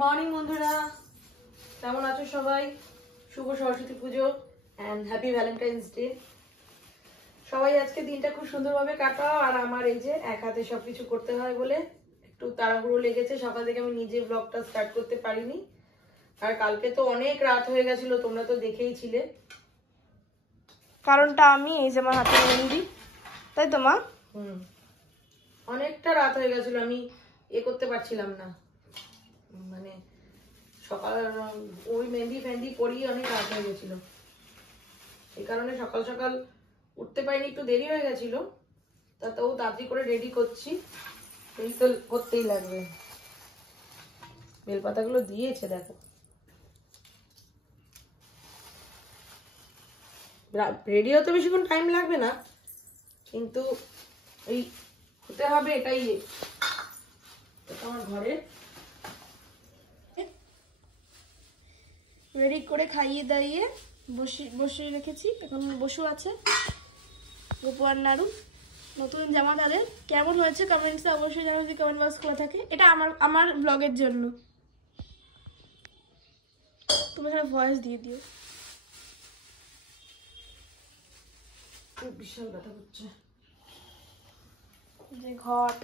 Morning বন্ধুরা, কেমন আছো সবাই? শুভ সরস্বতী পুজো অ্যান্ড হ্যাপি ভ্যালেন্টাইন্স ডে। সবাই আজকে দিনটা খুব সুন্দরভাবে কাটাও। আর আমার এই যে এক হাতে সবকিছু করতে হয় বলে একটু তাড়াহুড়ো লেগেছে। সকাল থেকে আমি নিজে ব্লগটা স্টার্ট করতে পারিনি। আর কালকে তো অনেক রাত হয়ে গেছিল, তোমরা তো দেখেই ছিলে। কারণটা আমি এই যে আমার হাতে মেহেন্দি, তাই তো মা? অনেকটা রাত হয়ে গেছিল, আমি করতে পারছিলাম না। মানে সকাল ওই মেহেন্দি ফেন্দি পরিয়ে অনেক রাত হয়ে গেছিল, এই কারণে সকাল সকাল উঠতে পারিনি, একটু দেরি হয়ে গেছিল। তাতেও তাড়াতাড়ি করে রেডি করছি, এই তো করতেই লাগবে। বেলপাতাগুলো দিয়েছে দেখো। রেডি হতে বেশিক্ষণ টাইম লাগবে না, কিন্তু এই হতে হবে, এটাই আমার ঘরে রেডি করে খাইয়ে দাইয়ে বসিয়ে রেখেছি। এখন বসু আছে, গপু আর নাড়ু। নতুন জামা তাদের কেমন হয়েছে কমেন্টসে অবশ্যই জানাও, যদি কমেন্ট বক্স খোলা থাকে। এটা আমার ব্লগের জন্য, তুমি এখানে ভয়েস দিয়ে দিও। বিশাল ব্যথা করছে যে ঘট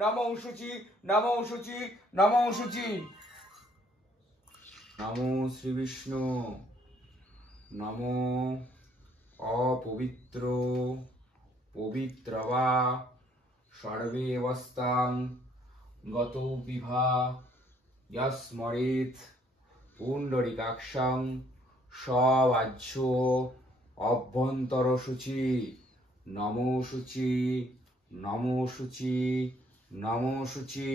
নমো শুচি নমো শুচি নমো শুচি। নমো শ্রী বিষ্ণু। নমো অপবিত্র পবিত্রবা সর্বে অবস্থাং গতো বিভা যস্মরেত পুণ্ডরিকাক্ষং সবাহ্য অভ্যন্তর শুচি। নমো শুচি নমো শুচি নমো শুচি।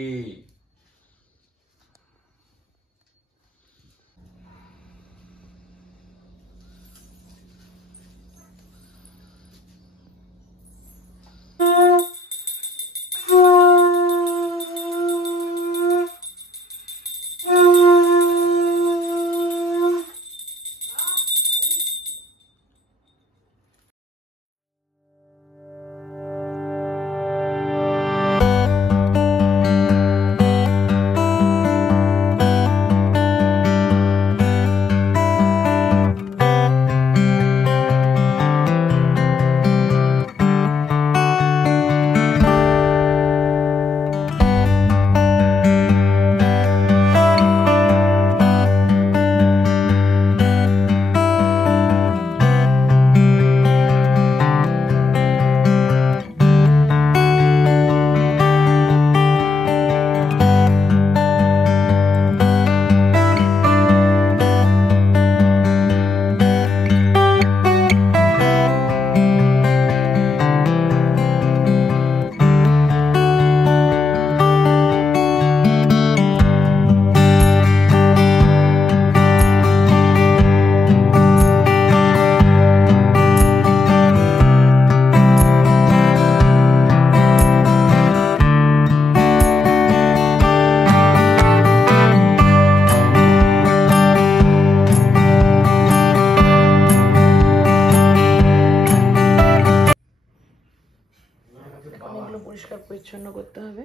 পরিষ্কার পরিচ্ছন্ন করতে হবে।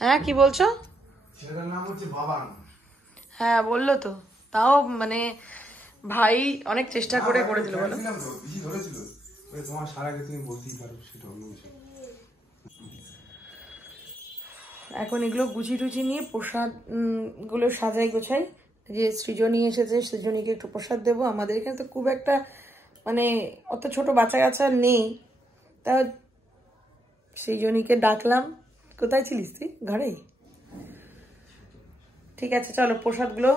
হ্যাঁ কি বলছো? ছেলেটার নাম হচ্ছে বাবান। হ্যাঁ বললো তো, তাও মানে ভাই অনেক চেষ্টা করে দিল। বলো তোমার সারা আগে তুমি বলতেই পারো, সেটা অন্য বিষয়। এখন এগুলো গুছি টুচি নিয়ে প্রসাদ গুলো সাজাই গোছাই। যে সৃজনী এসেছে, সৃজনীকে একটু প্রসাদ দেবো। আমাদের এখানে তো খুব একটা মানে অত ছোট বাচ্চা কাচ্চা নেই, তা সৃজনীকে ডাকলাম। কোথায় ছিলিস তুই? ঘরেই? ঠিক আছে, চলো প্রসাদগুলো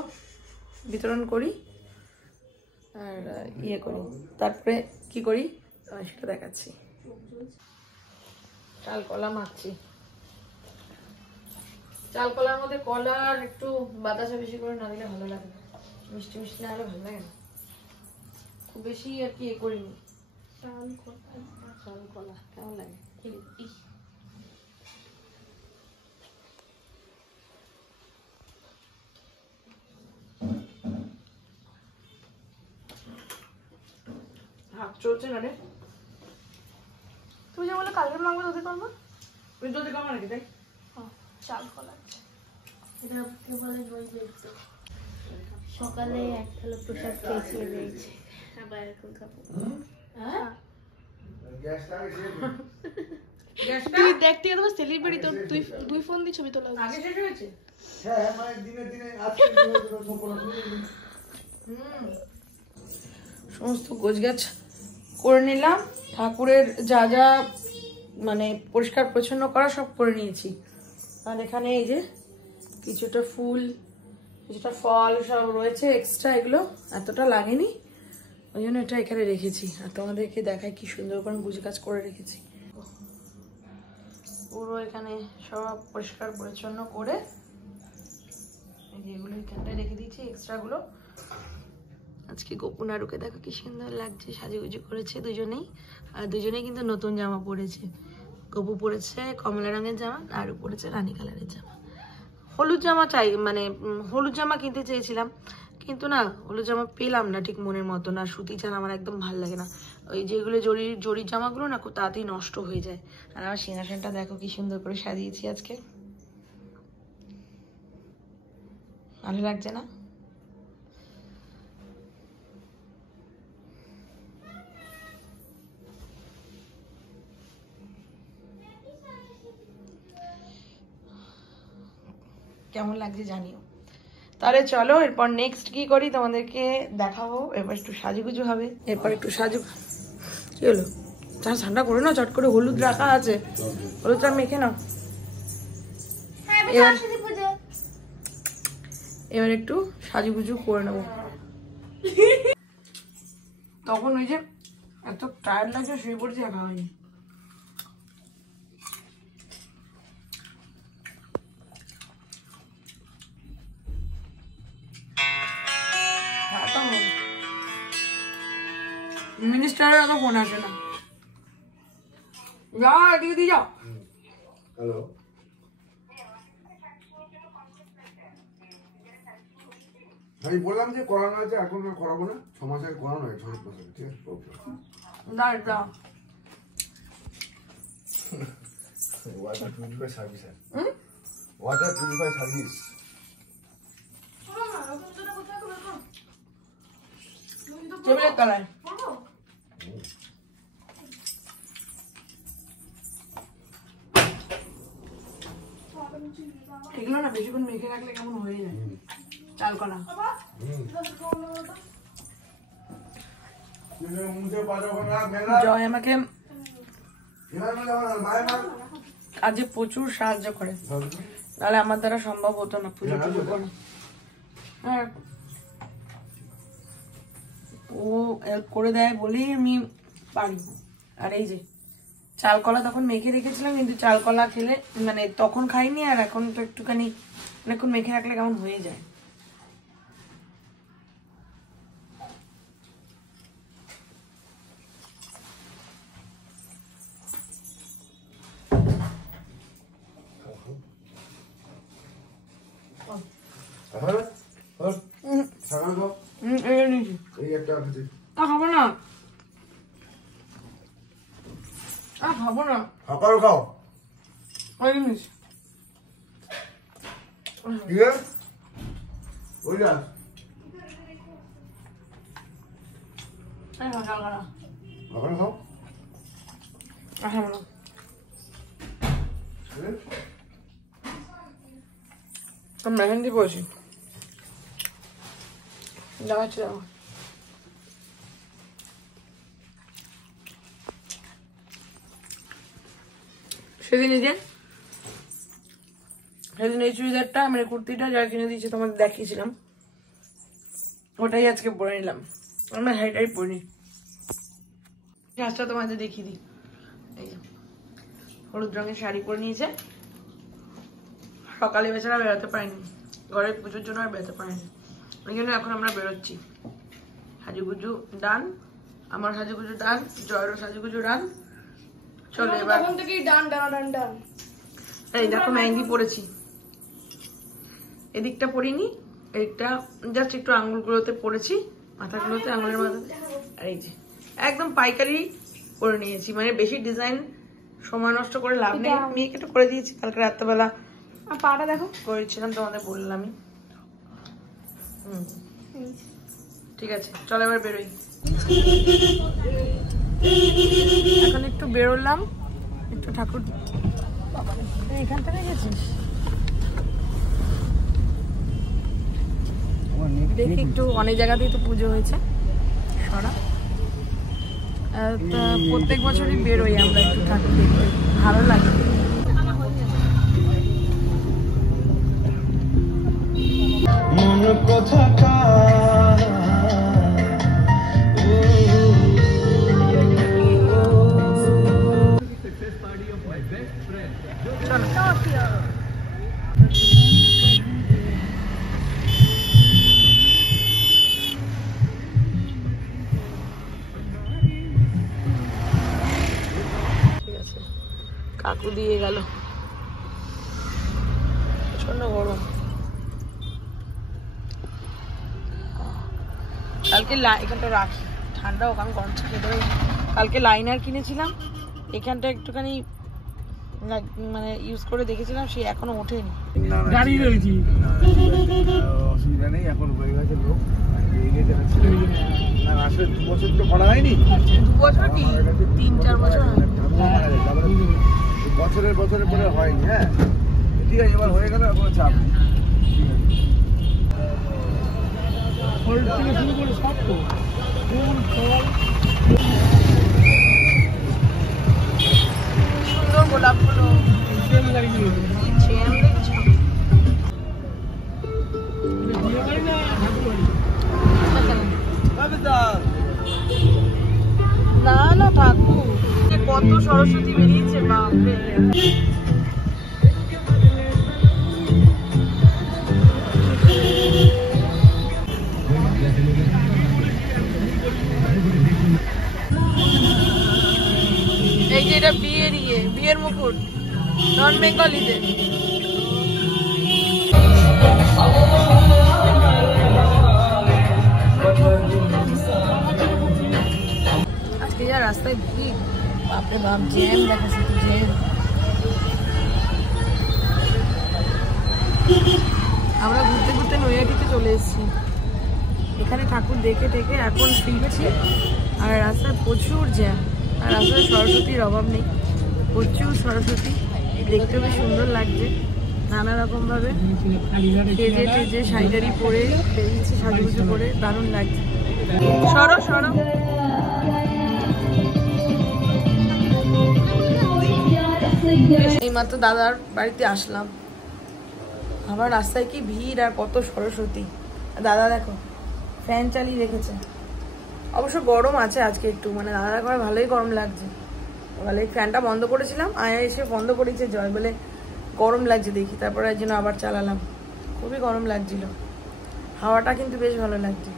বিতরণ করি আর ইয়ে করি, তারপরে কি করি সেটা দেখাচ্ছি। চাল কলা মাখছি। চাল কলার মধ্যে কলা আর একটু বাতাসা বেশি করে না দিলে ভালো লাগে না, মিষ্টি মিষ্টি না হলে ভালো লাগে না। খুব বেশি আর কি এ করিনি। চাল কলা কেমন লাগে? হাত চলছে না রে। তুমি যে বলে কালকে মাংস দধি করবো, ওই যদি কমা নাকি তাই চাল কলা এটা কে বলে দই বেলতে। সকালে এক থালা প্রসাদ খেয়েছি রয়েছে, আবার এখন খাবো। হ্যাঁ তুই দেখতে তোমার সেলিব্রিটি, তোর দুই ফোন দিয়ে ছবি তোলা আগে শেষ হয়েছে। হ্যাঁ মানে দিনে দিনে আজকে সমস্ত গোছগাছ করে নিলাম, ঠাকুরের যা যা মানে পরিষ্কার পরিচ্ছন্ন করা সব করে নিয়েছি। আর এখানে এই যে কিছুটা ফুল কিছুটা ফল সব রয়েছে এক্সট্রা, এগুলো এতটা লাগেনি ওই জন্য এটা এখানে রেখেছি। আর তোমাদেরকে দেখাই কি সুন্দর করে গুছগাছ করে রেখেছি। পুরো এখানে সব পরিষ্কার পরিচ্ছন্ন করে এই যে এগুলো এখানটায় রেখে দিয়েছি এক্সট্রাগুলো। আজকে গোপুন আরুকে দেখো কি সুন্দর লাগছে, সাজুগুজু করেছে দুজনেই। আর দুজনেই কিন্তু নতুন জামা পরেছে। গপু পরেছে কমলা রঙের জামা, আরু পরেছে রানী কালারের জামা। হলুদ জামা চাই মানে হলুদ জামা কিনতে চেয়েছিলাম, কিন্তু না হলুদ জামা পেলাম না ঠিক মনের মতো। না সুতি জামা আমার একদম ভালো লাগে না, ওই যেগুলো জরির জামাগুলো না খুব তাড়াতাড়ি নষ্ট হয়ে যায়। আর আমার সিংহাসনটা দেখো কি সুন্দর করে সাজিয়েছি আজকে, ভালো লাগছে না? কেমন লাগছে জানিও। তাহলে চলো এরপর নেক্সট কি করি তোমাদেরকে দেখাবো। এবার একটু সাজুগুজু হবে, এরপর একটু সাজু। কি হলো? ঠান্ডা করে নাও চট করে, হলুদ রাখা আছে, হলুদটা মেখে নাও। এবার একটু সাজুগুজু করে নেবো। তখন ওই যে এত টায়ার্ড লাগছে শুয়ে পড়ছি, আর খাওয়া হয়নি। মিনিস্টারের অত ফোন আসে না। যাও এদিকে দিয়ে যাও। হ্যালো আমি বললাম যে করানো আছে, এখন আর করাবো না, 6 মাস আগে করানো হয়, 6 মাস আগে, ঠিক আছে? ওকে দাও water purify service water purify service. টেবিলের তলায়। এগুলো না বেশিক্ষণ মেখে রাখলে কেমন হয়ে যায় চাল কলা। জয় আমাকে কাজে প্রচুর সাহায্য করে, নাহলে আমার দ্বারা সম্ভব হতো না পুজো টুজো করা। হ্যাঁ ও হেল্প করে দেয় বলেই আমি পারি। আর এই যে চাল কলা তখন মেখে রেখেছিলাম, কিন্তু চাল কলা খেলে মানে তখন খাইনি, আর এখন তো একটুখানি অনেকক্ষণ মেখে রাখলে কেমন হয়ে যায়। খাবো না, খাবো না, সকাল খাও ওই জিনিস ঠিক আছে? ওই না চাল কলা সকাল খাও। খাবো না। মেহেন্দি পড়েছি, দেখাচ্ছি দেখো। সেদিন এই চুড়িদারটা মানে কুর্তিটা যা কিনে দিয়েছে তোমাদের দেখিয়েছিলাম, ওটাই আজকে পরে নিলাম। আমরা হাইটাই পরিনি। সাজটা তোমাদের দেখিয়ে দিই। এই যে হলুদ রঙের শাড়ি পরে নিয়েছে, সকালে বেচারা বেরোতে পারিনি, ঘরের পুজোর জন্য আর বেরোতে পারিনি, ওই জন্য এখন আমরা বেরোচ্ছি। সাজুগুজু ডান, আমার সাজুগুজু ডান, জয়েরও সাজুগুজু ডান। চলো এবার তখন থেকেই ডান ডান ডান ডান। এই দেখো মেহেন্দি পরেছি, এদিকটা পরিনি, এদিকটা জাস্ট একটু আঙুলগুলোতে পরেছি, মাথাগুলোতে, আঙুলের মাথা। আর এই যে একদম পাইকারি করে নিয়েছি, মানে বেশি ডিজাইন সময় নষ্ট করে লাভ নেই। মেয়েকে তো করে দিয়েছি কালকে রাত্রেবেলা, আর পাটা দেখো করেছিলাম তোমাদের বললামই। ঠিক আছে চলো এবার বেরোই। এখন একটু বেরোলাম, একটু ঠাকুর। এখান থেকে গেছিস? দেখি একটু, অনেক জায়গাতেই তো পুজো হয়েছে সরা। প্রত্যেক বছরই বেরোই আমরা একটু ঠাকুর দেখতে, ভালো লাগে। কাকু দিয়ে গেল, প্রচন্ড গরম। কালকে এখানটা রাখি, ঠান্ডা হোক, আমি গরম খেতে পারি। কালকে লাইনার কিনেছিলাম, এখানটা একটুখানি মানে ইউজ করে দেখেছিলাম, সে এখনো ওঠেনি। গাড়ি রয়েছি, অসুবিধা নেই, এখন হয়ে গেছে লোক। আসলে 2 বছর তো করা হয়নি, 2 বছর কি 3-4 বছর বছরের পরে হয়নি। হ্যাঁ ঠিক আছে, এবার হয়ে গেল, এখন চাপ নেই। সুন্দর গোলাপগুলো না না ঠাকুর, কত সরস্বতী বেরিয়েছে বাপরে। এই যে এটা বিয়ের মুকুট নন বেঙ্গলিদের। আজকে যা রাস্তায় ভিড়, বাপরে বাপ, জ্যাম দেখাচ্ছে তো, জ্যাম। আমরা ঘুরতে ঘুরতে নৈহাটিতে চলে এসেছি, এখানে ঠাকুর দেখে ঠেকে এখন ফিরছি। আর রাস্তায় প্রচুর জ্যাম, আর রাস্তায় সরস্বতীর অভাব নেই, প্রচুর সরস্বতী, দেখতে বেশ সুন্দর লাগছে। নানা রকম ভাবে সেজে টেজে শাড়ি পরে বেরিয়েছি, সাজুগুজু করে, দারুণ লাগছে। সরো সরো, এইমাত্র দাদার বাড়িতে আসলাম, আবার রাস্তায় কি ভিড় আর কত সরস্বতী। দাদা দেখো ফ্যান চালিয়ে রেখেছে, অবশ্য গরম আছে আজকে একটু, মানে দাদার ঘরে ভালোই গরম লাগছে। বলে ফ্যানটা বন্ধ করেছিলাম, আয়া এসে বন্ধ করেছে, জয় বলে গরম লাগছে দেখি, তারপরে এর জন্য আবার চালালাম। খুবই গরম লাগছিল, হাওয়াটা কিন্তু বেশ ভালো লাগছে।